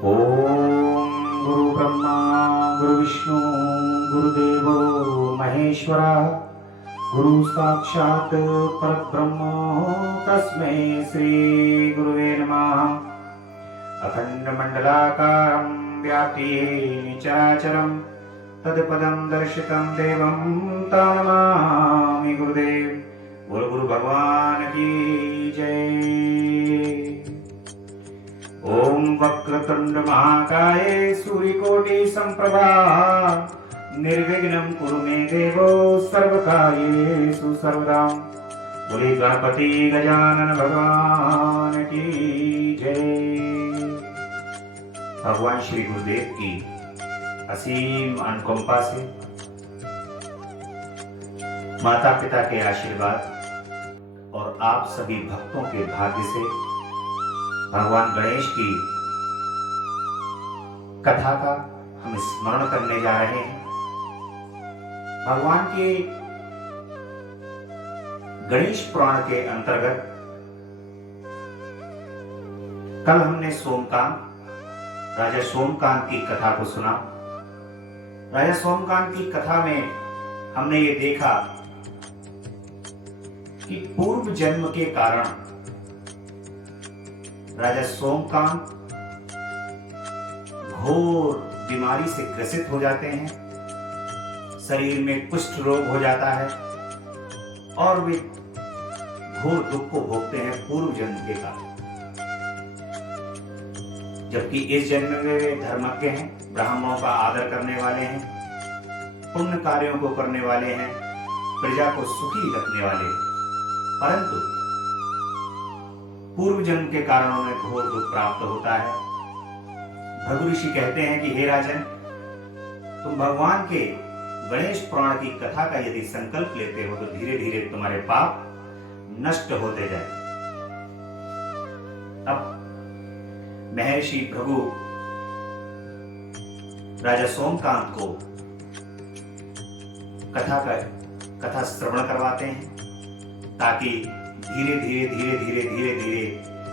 ओम गुरु ब्रह्मा गुरु विष्णु गुरुदेवो महेश्वरा गुरु साक्षात् परब्रह्म तस्मै श्री गुरुवे नमः। अखंड मंडलाकारं व्याप्ति चराचरं तत्पदं दर्शितं देवं तं नमामि गुरुदेव। बोलो गुरु भगवान की जय। ओम वक्रतुंड महाकाय सूर्यकोटि संप्रभा निर्विघ्नं कुरु मे देवो सर्वकार्येषु सर्वदा। बोले गणपति गजानन भगवान की जय। भगवान श्री गुरुदेव की असीम अनुकंपा से, माता पिता के आशीर्वाद और आप सभी भक्तों के भाग्य से भगवान गणेश की कथा का हम स्मरण करने जा रहे हैं। भगवान के गणेश पुराण के अंतर्गत कल हमने राजा सोमकांत की कथा को सुना। राजा सोमकांत की कथा में हमने ये देखा कि पूर्व जन्म के कारण राजा सोमकांत घोर बीमारी से ग्रसित हो जाते हैं, शरीर में कुष्ठ रोग हो जाता है और वे घोर दुख को भोगते हैं पूर्व जन्म के कारण। जबकि इस जन्म में वे धर्मज्ञ हैं, ब्राह्मणों का आदर करने वाले हैं, पुण्य कार्यों को करने वाले हैं, प्रजा को सुखी रखने वाले हैं, परंतु पूर्व जन्म के कारण उन्हें घोर दुख प्राप्त होता है। भृगु ऋषि कहते हैं कि हे राजन, तुम भगवान के गणेश पुराण की कथा का यदि संकल्प लेते हो तो धीरे धीरे तुम्हारे पाप नष्ट होते जाए। अब महर्षि भृगु राजा सोमकांत को कथा श्रवण करवाते हैं ताकि धीरे धीरे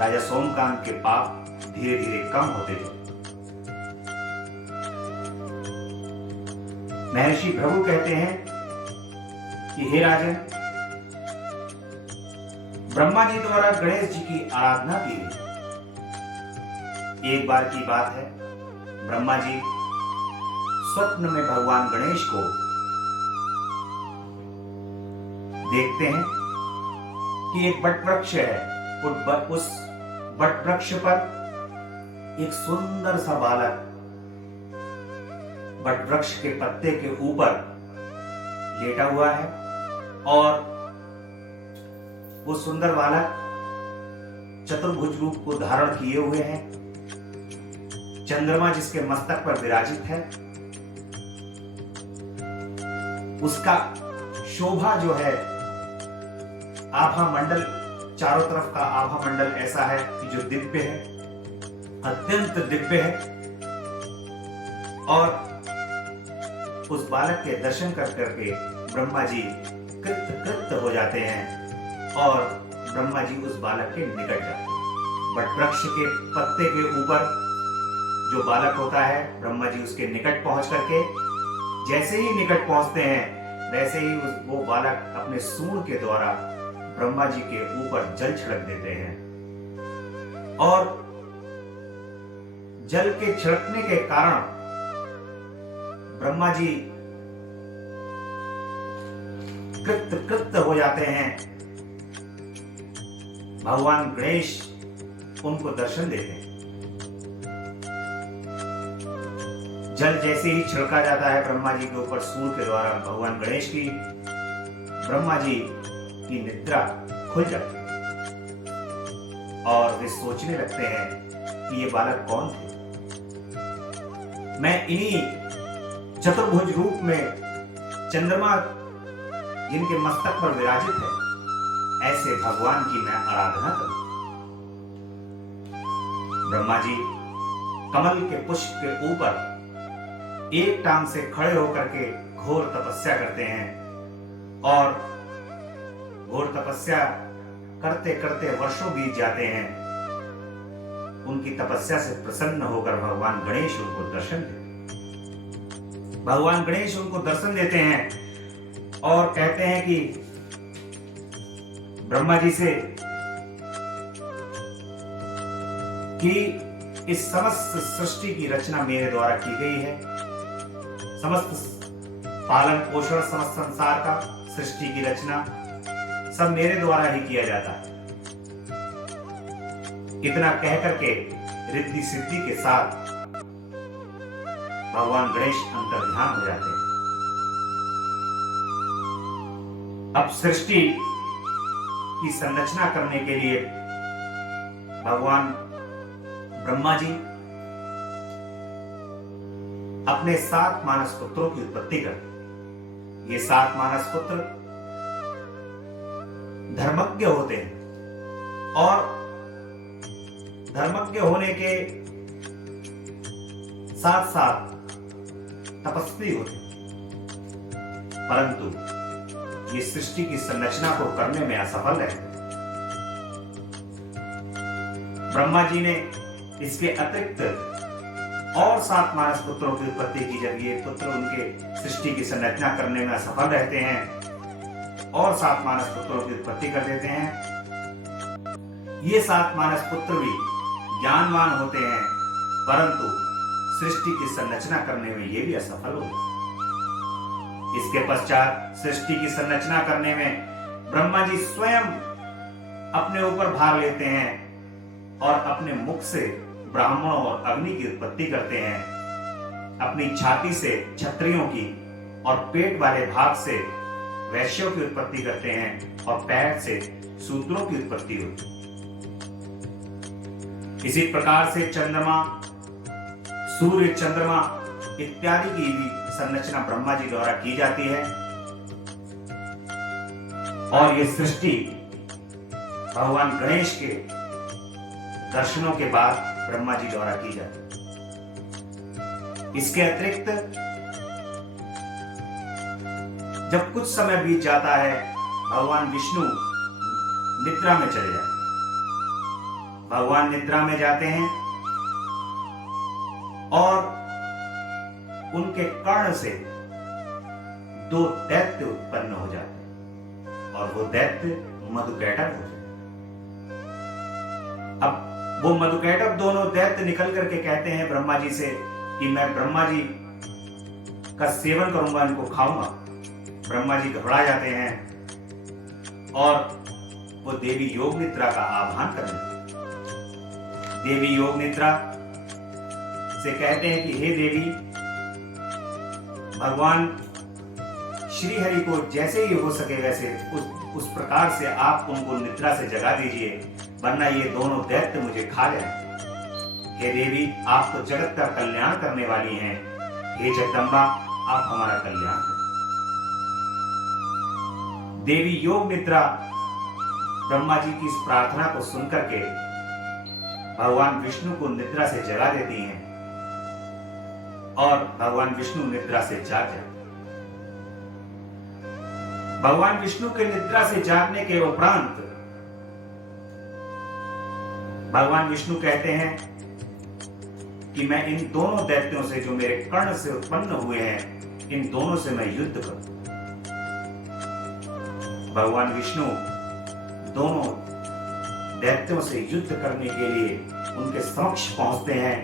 राजा सोमकांत के पाप धीरे धीरे कम होते जाए। महर्षि भृगु कहते हैं कि हे राजन, ब्रह्मा जी द्वारा गणेश जी की आराधना की गई। एक बार की बात है, ब्रह्मा जी स्वप्न में भगवान गणेश को देखते हैं कि एक वट वृक्ष है, उस वट वृक्ष पर एक सुंदर सा बालक वट वृक्ष के पत्ते के ऊपर लेटा हुआ है और वो सुंदर बालक चतुर्भुज रूप को धारण किए हुए है। चंद्रमा जिसके मस्तक पर विराजित है, उसका शोभा जो है, आभा मंडल, चारों तरफ का आभा मंडल ऐसा है कि जो दिव्य है, अत्यंत दिव्य है। और उस बालक के दर्शन कर करके ब्रह्मा जी कृत हो जाते हैं और ब्रह्मा जी उस बालक के निकट जाते हैं। वट वृक्ष के पत्ते के ऊपर जो बालक होता है, ब्रह्मा जी उसके निकट पहुंच करके जैसे ही निकट पहुंचते हैं वैसे ही वो बालक अपने सूंड के द्वारा ब्रह्मा जी के ऊपर जल छिड़क देते हैं और जल के छिड़कने के कारण ब्रह्मा जी कृत हो जाते हैं। भगवान गणेश उनको दर्शन देते हैं। जल जैसे ही छिड़का जाता है ब्रह्मा जी के ऊपर सूंड के द्वारा भगवान गणेश की, ब्रह्मा जी की निद्रा खुल जाती है और वे सोचने लगते हैं कि ये बालक कौन थे। मैं इन्हीं चतुर्भुज रूप में चंद्रमा जिनके मस्तक पर विराजित है, ऐसे भगवान की मैं आराधना करूं। ब्रह्मा जी कमल के पुष्प के ऊपर एक टांग से खड़े होकर के घोर तपस्या करते हैं और घोर तपस्या करते करते वर्षों बीत जाते हैं। उनकी तपस्या से प्रसन्न होकर भगवान गणेश उनको दर्शन देते। भगवान गणेश उनको दर्शन देते हैं और कहते हैं कि ब्रह्मा जी से कि इस समस्त सृष्टि की रचना मेरे द्वारा की गई है। समस्त पालन पोषण समस्त संसार का, सृष्टि की रचना सब मेरे द्वारा ही किया जाता है। इतना कह करके रिद्धि सिद्धि के साथ भगवान गणेश अंतर्ध्यान हो जाते हैं। अब सृष्टि की संरचना करने के लिए भगवान ब्रह्मा जी अपने 7 मानस पुत्रों की उत्पत्ति करते। ये 7 मानस पुत्र धर्मज्ञ होते हैं और धर्मज्ञ होने के साथ साथ तपस्वी होते हैं, परंतु ये सृष्टि की संरचना को करने में असफल है। ब्रह्मा जी ने इसके अतिरिक्त और 7 मानस पुत्रों की उत्पत्ति की। जब ये पुत्र उनके सृष्टि की संरचना करने में असफल रहते हैं और 7 मानस पुत्रों की उत्पत्ति कर देते हैं। ये 7 मानस पुत्र भी ज्ञानवान होते हैं, परंतु सृष्टि की संरचना करने में ये भी असफल होते हैं। इसके पश्चात सृष्टि की संरचना करने में ब्रह्मा जी स्वयं अपने ऊपर भार लेते हैं और अपने मुख से ब्राह्मणों और अग्नि की उत्पत्ति करते हैं। अपनी छाती से क्षत्रियों की और पेट वाले भाग से वैश्यों की उत्पत्ति करते हैं और पैर से शूद्रों की उत्पत्ति होती है। इसी प्रकार से चंद्रमा, सूर्य, चंद्रमा इत्यादि की भी संरचना ब्रह्मा जी द्वारा की जाती है और ये सृष्टि भगवान गणेश के दर्शनों के बाद ब्रह्मा जी द्वारा की जाती है। इसके अतिरिक्त जब कुछ समय बीत जाता है, भगवान विष्णु निद्रा में चले जाते हैं। भगवान निद्रा में जाते हैं और उनके कर्ण से 2 दैत्य उत्पन्न हो जाते हैं और वो दैत्य मधुकैटभ हो जाते हैं। अब वो मधुकैटभ दोनों दैत्य निकल करके कहते हैं ब्रह्मा जी से कि मैं ब्रह्मा जी का सेवन करूंगा, इनको खाऊंगा। ब्रह्मा जी घबरा जाते हैं और वो देवी योग निद्रा का आह्वान करने लगते। देवी योग निद्रा से कहते हैं कि हे देवी, भगवान श्री हरि को जैसे ही हो सके वैसे उस प्रकार से आप उनको निद्रा से जगा दीजिए, वरना ये दोनों दैत्य मुझे खा जाएंगे। हे देवी, आप तो जगत का कल्याण करने वाली हैं। हे जगदम्बा, आप हमारा कल्याण करें। देवी योग निद्रा ब्रह्मा जी की इस प्रार्थना को सुनकर के भगवान विष्णु को निद्रा से जगा देती हैं और भगवान विष्णु निद्रा से जाग जाते हैं। भगवान विष्णु के निद्रा से जागने के उपरांत भगवान विष्णु कहते हैं कि मैं इन दोनों दैत्यों से, जो मेरे कर्ण से उत्पन्न हुए हैं, इन दोनों से मैं युद्ध करूं। भगवान विष्णु दोनों दैत्यों से युद्ध करने के लिए उनके समक्ष पहुंचते हैं।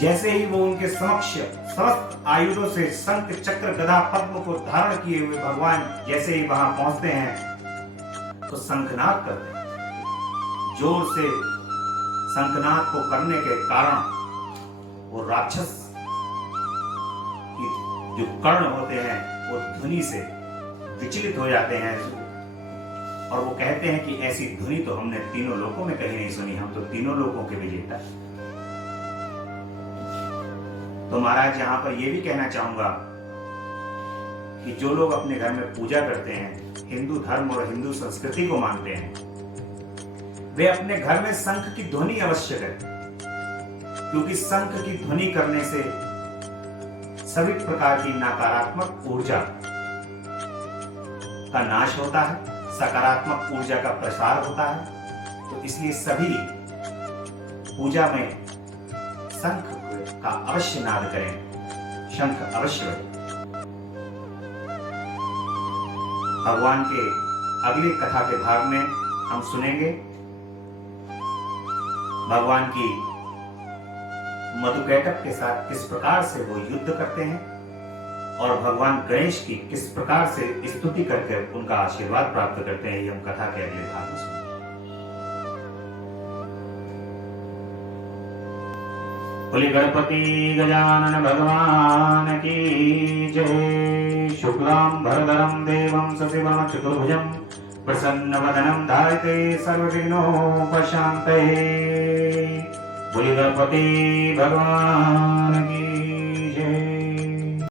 जैसे ही वो उनके समक्ष समस्त आयुधों से शंख, चक्र, गदा, पद्म को धारण किए हुए भगवान जैसे ही वहां पहुंचते हैं तो शंखनाद करते हैं। जोर से शंखनाद को करने के कारण वो राक्षस की जो कर्ण होते हैं वो ध्वनि से विचलित हो जाते हैं और वो कहते हैं कि ऐसी ध्वनि तो हमने तीनों लोकों में कहीं नहीं सुनी, हम तो तीनों लोकों के विजेता हैं। तो महाराज यहां पर यह भी कहना चाहूंगा कि जो लोग अपने घर में पूजा करते हैं, हिंदू धर्म और हिंदू संस्कृति को मानते हैं, वे अपने घर में शंख की ध्वनि अवश्य करें, क्योंकि शंख की ध्वनि करने से सभी प्रकार की नकारात्मक ऊर्जा का नाश होता है, सकारात्मक ऊर्जा का प्रसार होता है। तो इसलिए सभी पूजा में शंख का अवश्य नाद करें, शंख अवश्य बजे। भगवान के अगली कथा के भाग में हम सुनेंगे भगवान की मधुकैटभ के साथ किस प्रकार से वो युद्ध करते हैं और भगवान गणेश की किस प्रकार से स्तुति करके उनका आशीर्वाद प्राप्त करते हैं। ये हम कथा के अगले भाग में सुनेंगे। बोले गणपति गजानन भगवान की जय। शुक्लां भरधरं देवं सशिवं चतुर्भुजं प्रसन्नवदनं ध्यायते सर्वविघ्नोपशान्तये। बोले गणपति भगवान की